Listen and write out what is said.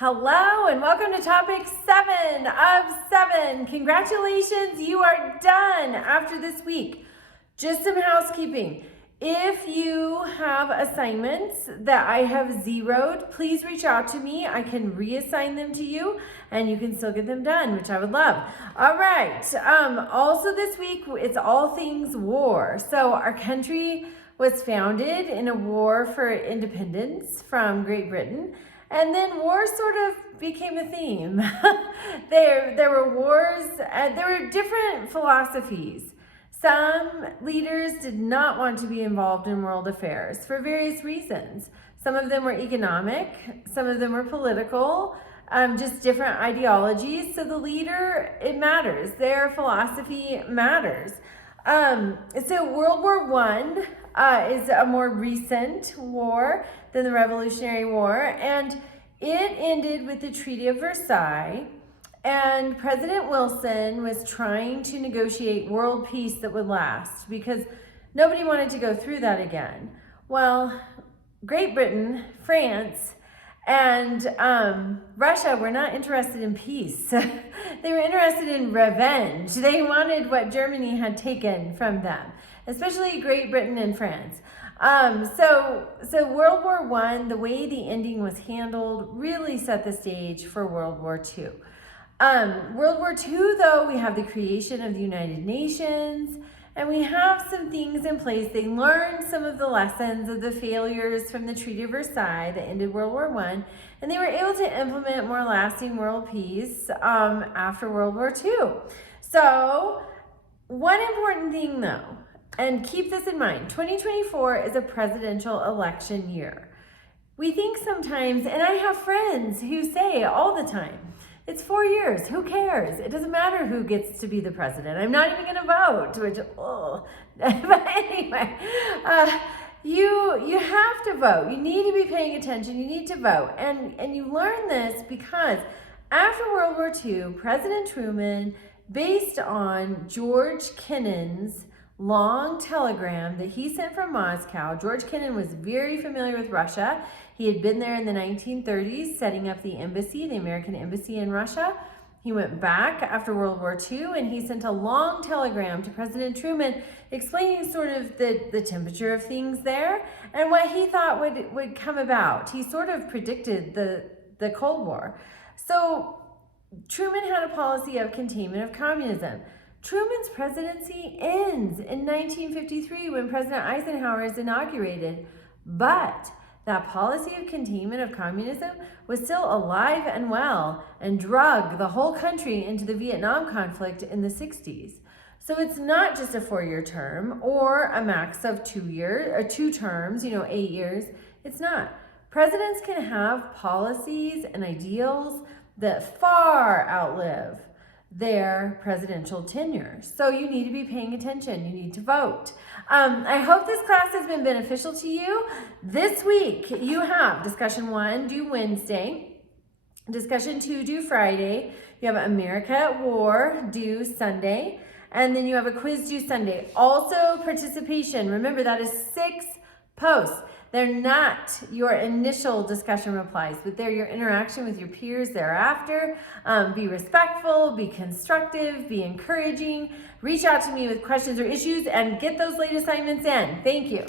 Hello and welcome to topic 7 of 7. Congratulations, you are done after this week. Just some housekeeping. If you have assignments that I have zeroed, please reach out to me. I can reassign them to you and you can still get them done, which I would love. All right. Also this week, it's all things war. So our country was founded in a war for independence from Great Britain. And then war sort of became a theme. There were wars, there were different philosophies. Some leaders did not want to be involved in world affairs for various reasons. Some of them were economic, some of them were political, just different ideologies. So the leader, it matters. Their philosophy matters. So World War I is a more recent war than the Revolutionary War, and it ended with the Treaty of Versailles, and President Wilson was trying to negotiate world peace that would last because nobody wanted to go through that again. Well, Great Britain, France, and Russia were not interested in peace. They were interested in revenge. They wanted what Germany had taken from them, especially Great Britain and France. So World War I, the way the ending was handled, really set the stage for World War II. World War II, though, we have the creation of the United Nations, and we have some things in place. They learned some of the lessons of the failures from the Treaty of Versailles that ended World War I, and they were able to implement more lasting world peace after World War II. So one important thing, though, and keep this in mind, 2024 is a presidential election year. We think sometimes, and I have friends who say all the time, it's 4 years, who cares? It doesn't matter who gets to be the president. I'm not even gonna vote, which, but anyway, you have to vote. You need to be paying attention, you need to vote. And you learn this because after World War II, President Truman, based on George Kennan's long telegram that he sent from Moscow. George Kennan was very familiar with Russia. He had been there in the 1930s, setting up the embassy, the American embassy in Russia. He went back after World War II and he sent a long telegram to President Truman explaining sort of the temperature of things there and what he thought would come about. He sort of predicted the Cold War. So Truman had a policy of containment of communism. Truman's presidency ends in 1953 when President Eisenhower is inaugurated, but that policy of containment of communism was still alive and well and drug the whole country into the Vietnam conflict in the 60s. So it's not just a 4-year term or a max of 2 years or 2 terms, 8 years. It's not. Presidents can have policies and ideals that far outlive their presidential tenure. So you need to be paying attention. You need to vote. I hope this class has been beneficial to you. This week you have discussion 1 due Wednesday, discussion 2 due Friday, you have America at War due Sunday, and then you have a quiz due Sunday. Also participation. Remember, that is 6 posts. They're not your initial discussion replies, but they're your interaction with your peers thereafter. Be respectful, be constructive, be encouraging. Reach out to me with questions or issues and get those late assignments in. Thank you.